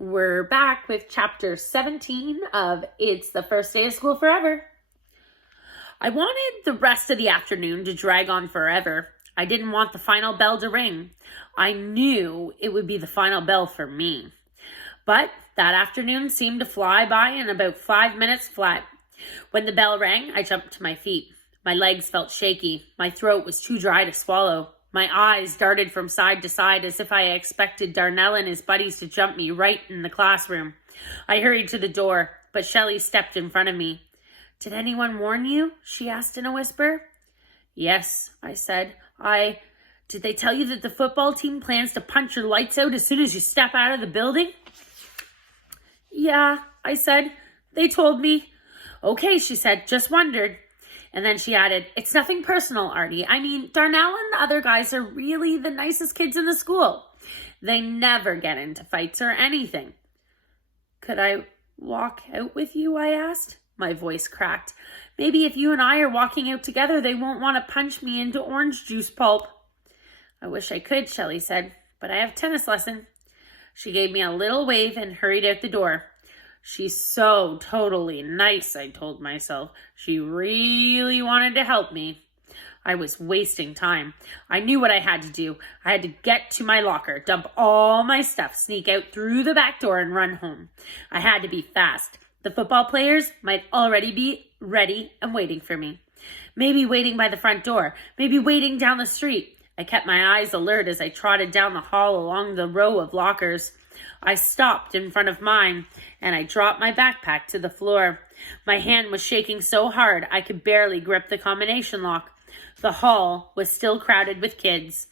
We're back with chapter 17 of It's the First Day of School Forever. I wanted the rest of the afternoon to drag on forever. I didn't want the final bell to ring. I knew it would be the final bell for me. But that afternoon seemed to fly by in about 5 minutes flat. When the bell rang, I jumped to my feet. My legs felt shaky. My throat was too dry to swallow. My eyes darted from side to side as if I expected Darnell and his buddies to jump me right in the classroom. I hurried to the door, but Shelley stepped in front of me. "Did anyone warn you?" she asked in a whisper. "Yes," I said. Did they tell you that the football team plans to punch your lights out as soon as you step out of the building?" "Yeah," I said. "They told me." "Okay," she said. "Just wondered." And then she added, "It's nothing personal, Artie. I mean, Darnell and the other guys are really the nicest kids in the school. They never get into fights or anything." "Could I walk out with you?" I asked. My voice cracked. "Maybe if you and I are walking out together, they won't want to punch me into orange juice pulp." "I wish I could," Shelley said, "but I have tennis lesson." She gave me a little wave and hurried out the door. She's so totally nice, I told myself. She really wanted to help me. I was wasting time. I knew what I had to do. I had to get to my locker, dump all my stuff, sneak out through the back door, and run home. I had to be fast. The football players might already be ready and waiting for me. Maybe waiting by the front door. Maybe waiting down the street. I kept my eyes alert as I trotted down the hall along the row of lockers. I stopped in front of mine, and I dropped my backpack to the floor. My hand was shaking so hard I could barely grip the combination lock. The hall was still crowded with kids.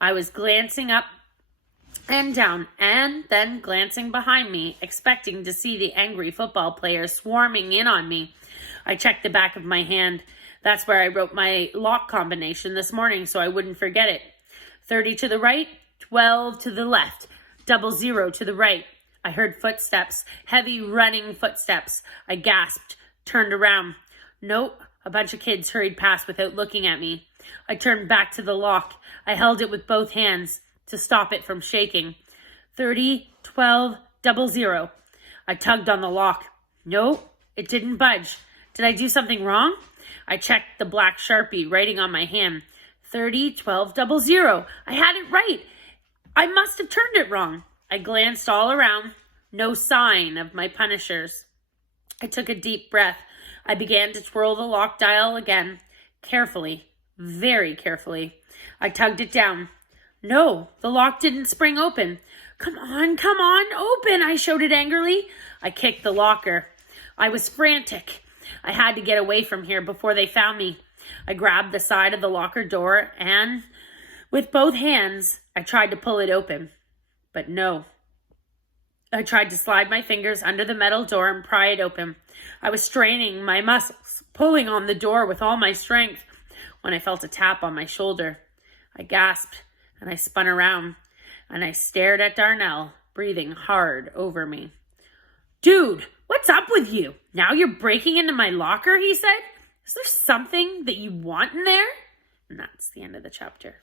I was glancing up and down, and then glancing behind me, expecting to see the angry football players swarming in on me. I checked the back of my hand. That's where I wrote my lock combination this morning so I wouldn't forget it. 30 to the right, 12 to the left. 00 to the right. I heard footsteps, heavy running footsteps. I gasped, turned around. Nope, a bunch of kids hurried past without looking at me. I turned back to the lock. I held it with both hands to stop it from shaking. 30, 12, 00. I tugged on the lock. Nope, it didn't budge. Did I do something wrong? I checked the black Sharpie writing on my hand. 30, 12, 00. I had it right. I must have turned it wrong. I glanced all around. No sign of my punishers. I took a deep breath. I began to twirl the lock dial again. Carefully. Very carefully. I tugged it down. No, the lock didn't spring open. Come on, open, I shouted angrily. I kicked the locker. I was frantic. I had to get away from here before they found me. I grabbed the side of the locker door and, with both hands, I tried to pull it open, but no. I tried to slide my fingers under the metal door and pry it open. I was straining my muscles, pulling on the door with all my strength, when I felt a tap on my shoulder. I gasped, and I spun around, and I stared at Darnell, breathing hard over me. "Dude, what's up with you? Now you're breaking into my locker," he said. "Is there something that you want in there?" And that's the end of the chapter.